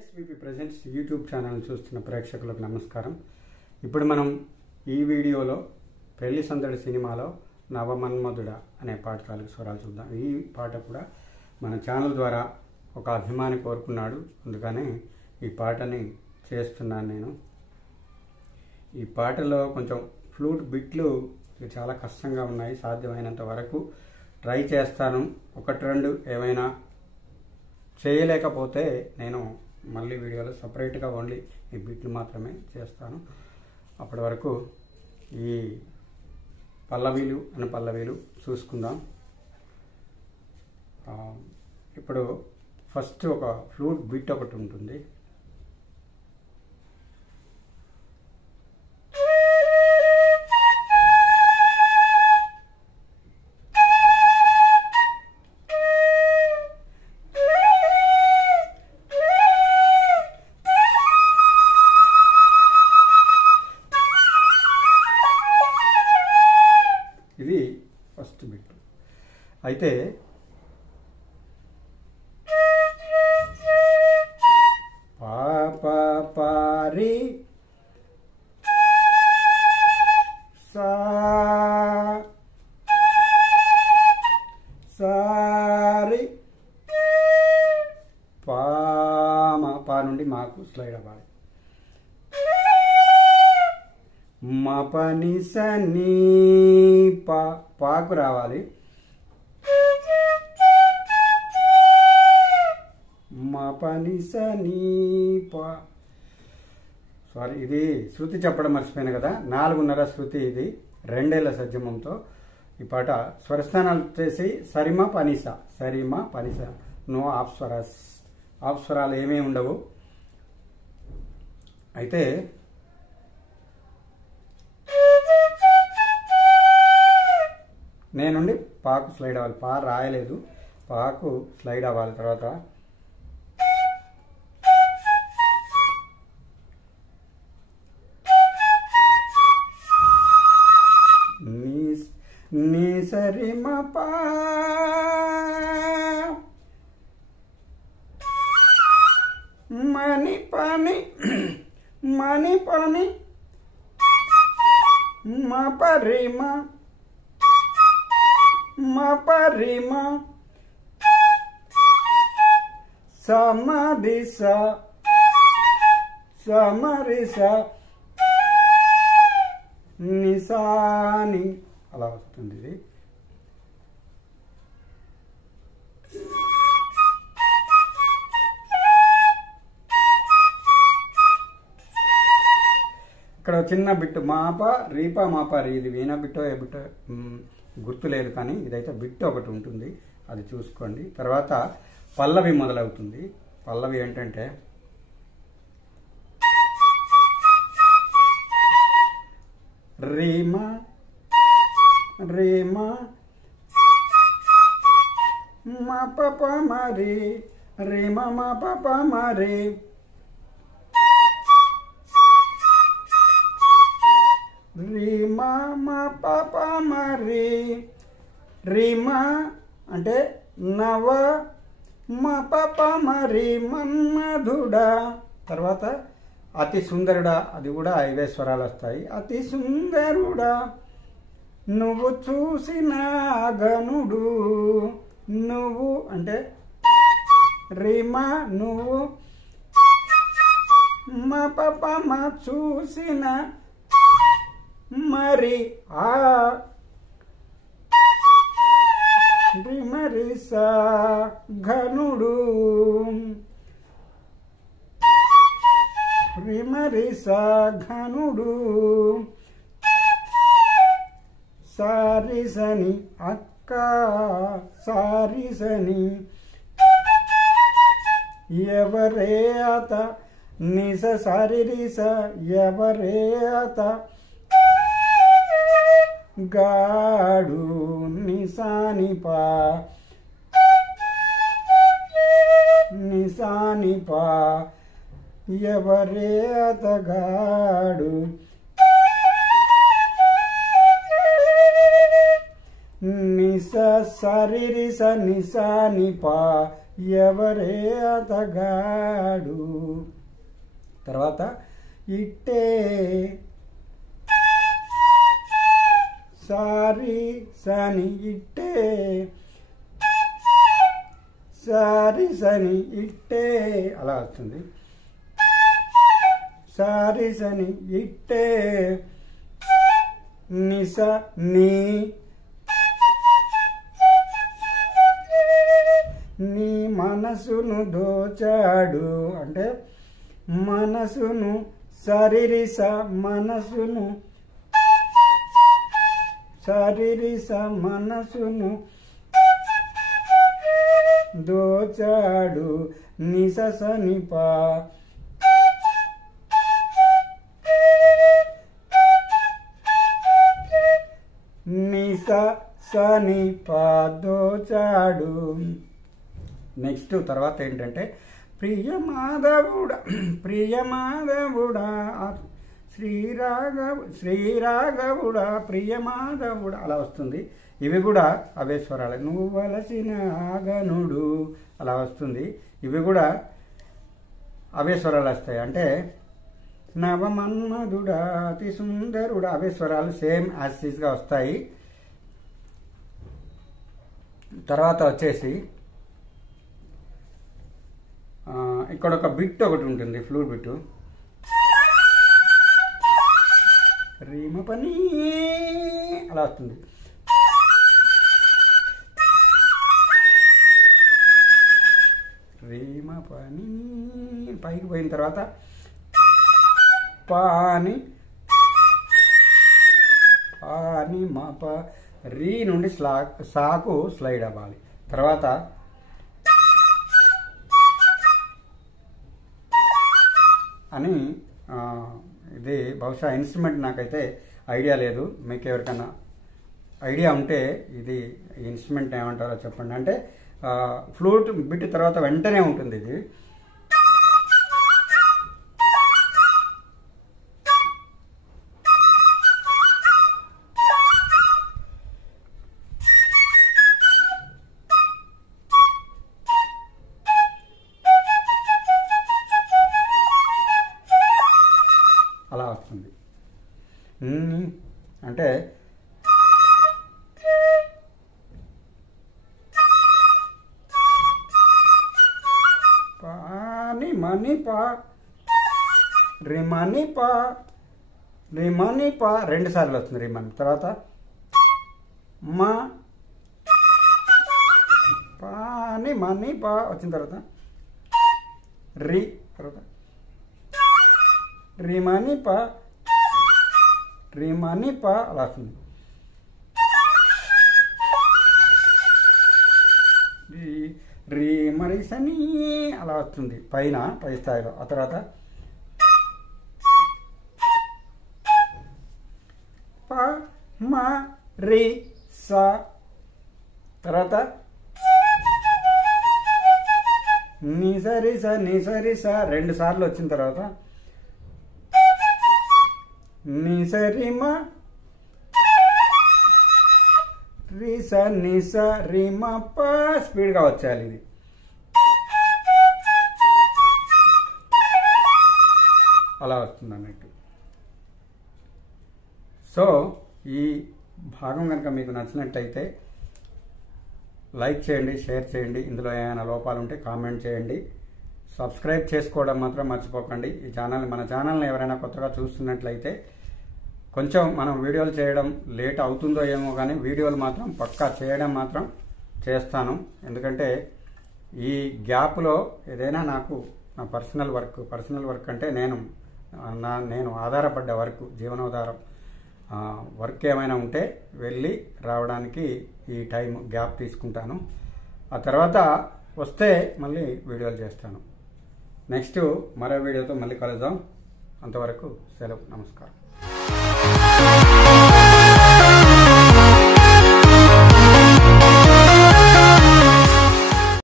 SVP presents YouTube channel చూస్తున్న ప్రేక్షకులకు నమస్కారం. ఇప్పుడు మనం ఈ వీడియోలో పెళ్లి సందడి సినిమాలో నవమన్మధుడ అనే పాట తాలూకు స్వరాలు చూద్దాం. ఈ పాట కూడా మన ఛానల్ ద్వారా ఒక అభిమాని కోరుకున్నాడు, అందుకనే ఈ పాటని చేస్తున్నాను నేను. ఈ పాటలో కొంచెం ఫ్లూట్ బిట్లు చాలా కష్టంగా ఉన్నాయి, సాధ్యమైనంత వరకు ట్రై చేస్తాను. ఒకటి రెండు ఏమైనా చేయలేకపోతే నేను మళ్ళీ వీడియోలో సపరేట్గా ఓన్లీ ఈ బిట్లు మాత్రమే చేస్తాను. అప్పటి వరకు ఈ పల్లవీలు చూసుకుందాం. ఇప్పుడు ఫస్ట్ ఒక ఫ్లూట్ బిట్ ఒకటి ఉంటుంది. ఇది ఫస్ట్ బిట్. అయితే పారి సారి పా నుండి మాకు స్లైడ్ అవ్వాలి. మపని సని పాకు రావాలి. మపని సని సారీ, ఇది శృతి చెప్పడం మర్చిపోయాను కదా, 4.5 శృతి. ఇది 2 ఏళ్ల సజ్జమంతో ఈ పాట. స్వరస్థానాలు వచ్చేసి సరిమ పనిస, నో ఆఫ్ స్వరాలు ఏమీ ఉండవు. అయితే నేనుండి పాకు స్లైడ్ అవ్వాలి. పా రాయలేదు, పాకు స్లైడ్ అవ్వాలి. తర్వాత నీ సరి పా మని పని మపరిమ సమరిస నిసాని అలా వస్తుంది. ఇది ఇక్కడ చిన్న బిట్టు మాప రీ. ఇది వీణ బిట్టో ఏ బిట్టో గుర్తులేదు, కానీ ఇదైతే బిట్టు ఒకటి ఉంటుంది, అది చూసుకోండి. తర్వాత పల్లవి మొదలవుతుంది. పల్లవి ఏంటంటే రీమా మా పప మరి రీమా మా పప మరి రీమా మా పాప మరి. రీమా అంటే నవ, మా పాప మరి మన్మధుడా. తర్వాత అతి సుందరుడా, అది కూడా 5 స్వరాలు వస్తాయి. అతి సుందరుడా నువ్వు చూసిన గనుడు. నువ్వు అంటే రీమా నువ్వు, మా పాప మా చూసిన మరి ఆ రిమరిస ఘనుడు. రిమరిస ఘనుడు సారిసని అక్క సారిసని ఎవరే అత నిస సారిరిస ఎవరే అత గాడు నిసానిపా ఎవరే అతగాడు. నిస సరిరిస నిసా నిపా ఎవరే అతగాడు. తర్వాత ఇట్టే సారి సని ఇట్టే సారి సని ఇట్టే అలా వస్తుంది. సారి సని ఇట్టే నిస నీ నీ మనసును దోచాడు అంటే మనసును సరిరిస మనసును సరిరిస మనసును దోచాడు నిససనిప నిస సనిప దోచాడు. నెక్స్ట్ తర్వాత ఏంటంటే ప్రియమాధవుడా ప్రియమాధవుడా శ్రీరాఘవుడా ప్రియమాధవుడా అలా వస్తుంది. ఇవి కూడా అవే స్వరాలు. నువ్వు వలసిన ఆగనుడు అలా వస్తుంది. ఇవి కూడా అవే స్వరాలు వస్తాయి. అంటే నవమన్మధుడా అతి సుందరుడా అవే స్వరాలు సేమ్ యాసిస్గా వస్తాయి. తర్వాత వచ్చేసి ఇక్కడ ఒక బిట్ ఒకటి ఉంటుంది, ఫ్లూట్ బిట్టు. రీమ పని అలా వస్తుంది. రీమ పని పైకి పోయిన తర్వాత పాని పాని మాప రీ నుండి సాకు స్లైడ్ అవ్వాలి. తర్వాత అని ఇది బహుశా ఇన్స్ట్రుమెంట్ నాకైతే ఐడియా లేదు. మీకు ఎవరికైనా ఐడియా ఉంటే ఇది ఇన్స్ట్రుమెంట్ ఏమంటారో చెప్పండి. అంటే ఫ్లూట్ బిట్ తర్వాత వెంటనే ఉంటుంది ఇది. అలా వస్తుంది. అంటే పాని మని పా రిమని పా రిమని పా 2 సార్లు వస్తుంది రిమని. తర్వాత మా పాని మని పా వచ్చిన తర్వాత రి తర్వాత రిమని పా రిమని పా అలా వస్తుంది. రీ మరి సని అలా వస్తుంది పైన పై స్థాయిలో. ఆ తర్వాత ప మ రి స తర్వాత నిసరిస నిసరిస 2 సార్లు వచ్చిన తర్వాత నిసరిమ రిస నిస రిమ ప స్పీడ్గా వచ్చేయాలి. ఇది అలా వస్తుంది అన్నట్టు. సో ఈ భాగం కనుక మీకు నచ్చినట్టయితే లైక్ చేయండి, షేర్ చేయండి. ఇందులో ఏమైనా లోపాలు ఉంటే కామెంట్ చేయండి. సబ్స్క్రైబ్ చేసుకోవడం మాత్రం మర్చిపోకండి. ఈ ఛానల్ మన ఛానల్ని ఎవరైనా కొత్తగా చూస్తున్నట్లయితే కొంచెం మనం వీడియోలు చేయడం లేట్ అవుతుందో ఏమో కానీ వీడియోలు మాత్రం పక్కా చేయడం మాత్రం చేస్తాను. ఎందుకంటే ఈ గ్యాప్లో ఏదైనా నాకు నా పర్సనల్ వర్క్ అంటే నేను ఆధారపడ్డ వర్క్, జీవనాధారం వర్క్ ఏమైనా ఉంటే వెళ్ళి రావడానికి ఈ టైం గ్యాప్ తీసుకుంటాను. ఆ తర్వాత వస్తే మళ్ళీ వీడియోలు చేస్తాను. నెక్స్ట్ మరో వీడియోతో మళ్ళీ కలుద్దాం. అంతవరకు సెలవు. నమస్కారం.